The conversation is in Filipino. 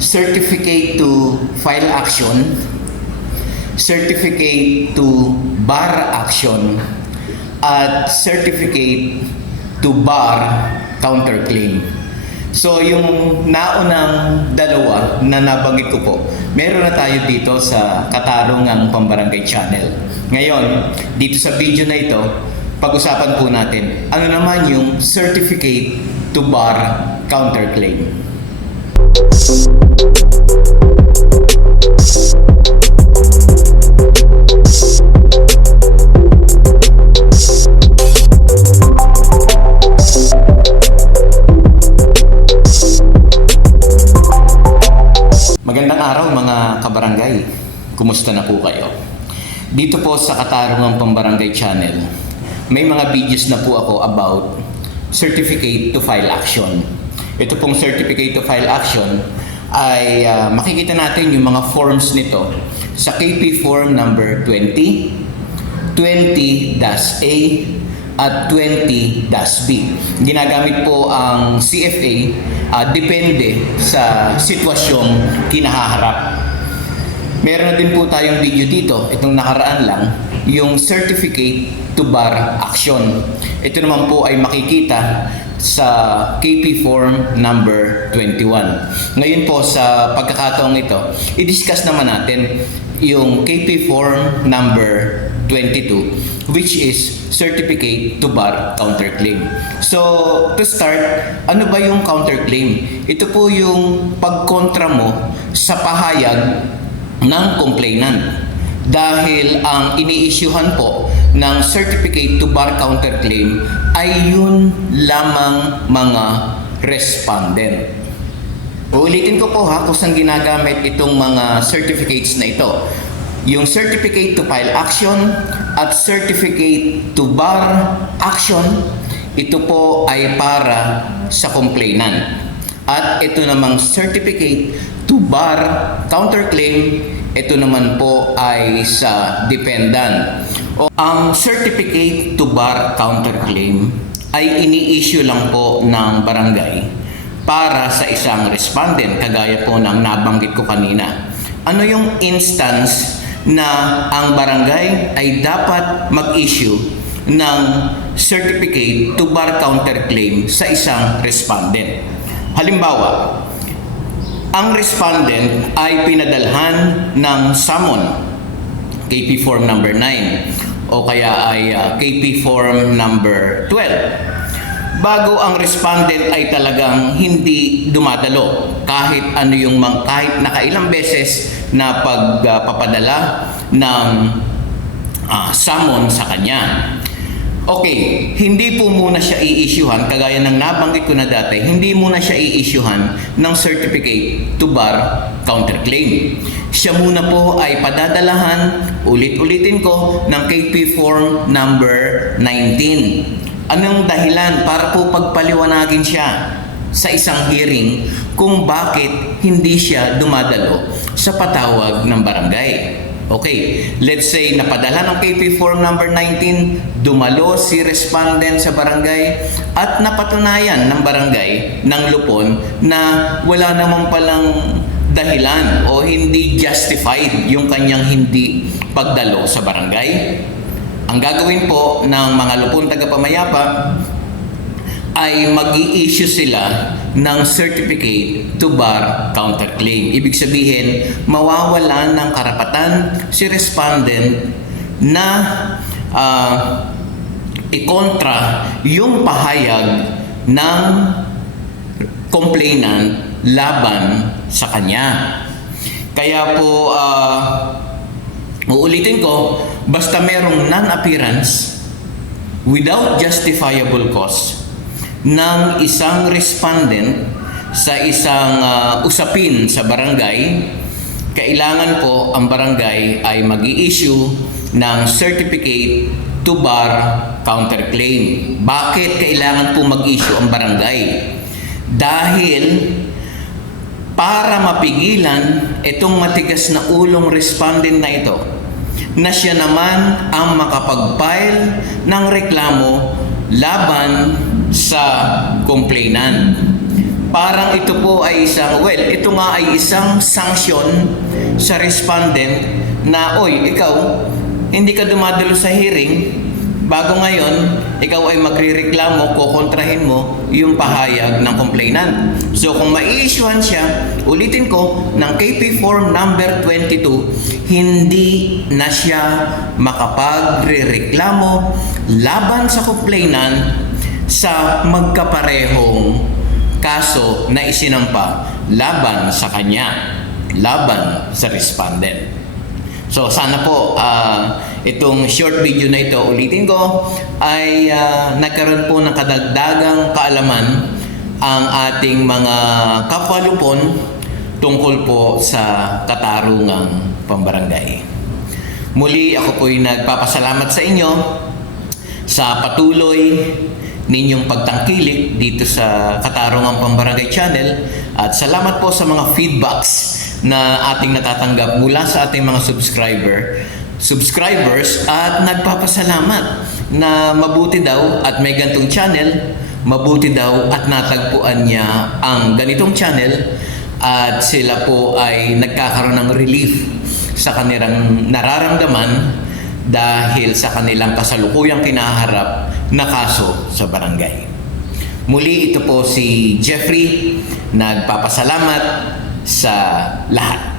certificate to file action, certificate to bar action, at certificate to bar counterclaim. So yung naunang dalawa na nabanggit ko po, meron na tayo dito sa Katarungang Pambarangay Channel. Ngayon, dito sa video na ito, pag-usapan po natin ano naman yung certificate to bar counterclaim. Magandang araw mga kabarangay. Kumusta na po kayo? Dito po sa Katarungang Pambarangay Channel, may mga videos na po ako about certificate to file action. Ito pong certificate to file action ay ah, makikita natin yung mga forms nito sa KP form number 20, 20-A at 20-B. Ginagamit po ang CFA ah, depende sa sitwasyong kinahaharap. Meron na din po tayong video dito, itong nakaraan lang, yung certificate to bar action. Ito naman po ay makikita sa KP form number 21. Ngayon po sa pagkakataong ito, i-discuss naman natin yung KP form number 22 which is certificate to bar counterclaim. So, to start, ano ba yung counterclaim? Ito po yung pagkontra mo sa pahayag ng complainant. Dahil ang ini-issuehan po ng certificate to bar counterclaim ay yun lamang mga respondent. Uulitin ko po ha kung saan ginagamit itong mga certificates na ito. Yung certificate to file action at certificate to bar action, ito po ay para sa complainant. At ito namang certificate to bar counterclaim, ito naman po ay sa dependent. Ang certificate to bar counterclaim ay ini-issue lang po ng barangay para sa isang respondent kagaya po ng nabanggit ko kanina. Ano yung instance na ang barangay ay dapat mag-issue ng certificate to bar counterclaim sa isang respondent? Halimbawa, ang respondent ay pinadalhan ng summon KP form number 9 o kaya ay uh, KP form number 12 bago ang respondent ay talagang hindi dumadalo kahit ano yung mang, kahit nakailang beses na pagpapadala ng ah, summon sa kanya. Okay, hindi po muna siya i-issuehan, kagaya ng nabanggit ko na dati, hindi muna siya i-issuehan ng certificate to bar counterclaim. Siya muna po ay padadalahan, ulit-ulitin ko, ng KP form number 19. Anong dahilan para po pagpaliwanagin siya sa isang hearing kung bakit hindi siya dumadalo sa patawag ng barangay? Okay, let's say napadala ng KP form number 19, dumalo si respondent sa barangay at napatunayan ng barangay ng lupon na wala namang palang dahilan o hindi justified yung kanyang hindi pagdalo sa barangay. Ang gagawin po ng mga lupon tagapamayapa ay mag issue sila ng certificate to bar counterclaim. Ibig sabihin, mawawalan ng karapatan si respondent na uh, ikontra yung pahayag ng complainant laban sa kanya. Kaya po, uh, uulitin ko, basta merong non-appearance without justifiable cause ng isang respondent sa isang uh, usapin sa barangay, kailangan po ang barangay ay mag issue ng certificate to bar counterclaim. Bakit kailangan po mag-issue ang barangay? Dahil para mapigilan itong matigas na ulong respondent na ito na siya naman ang makapag-file ng reklamo laban sa complainant. parang ito po ay isang, well, ito nga ay isang sanction sa respondent na, oy, ikaw, hindi ka dumadalo sa hearing, bago ngayon, ikaw ay magrireklamo, kukontrahin mo yung pahayag ng complainant. So kung mai-issuean siya, ulitin ko, ng KP Form number 22, hindi na siya makapagrereklamo laban sa complainant sa magkaparehong kaso na isinampa laban sa kanya, laban sa respondent. So sana po ah, itong short video na ito, ulitin ko, ay ah, nagkaroon po ng kadagdagang kaalaman ang ating mga kapwalupon tungkol po sa katarungang pambarangay. Muli ako po'y nagpapasalamat sa inyo sa patuloy ninyong pagtangkilik dito sa Katarungang Pambarangay Channel at salamat po sa mga feedbacks na ating natatanggap mula sa ating mga subscriber subscribers at nagpapasalamat na mabuti daw at may gantong channel mabuti daw at natagpuan niya ang ganitong channel at sila po ay nagkakaroon ng relief sa kanilang nararamdaman dahil sa kanilang kasalukuyang kinaharap na kaso sa barangay. Muli ito po si Jeffrey nagpapasalamat sa lahat.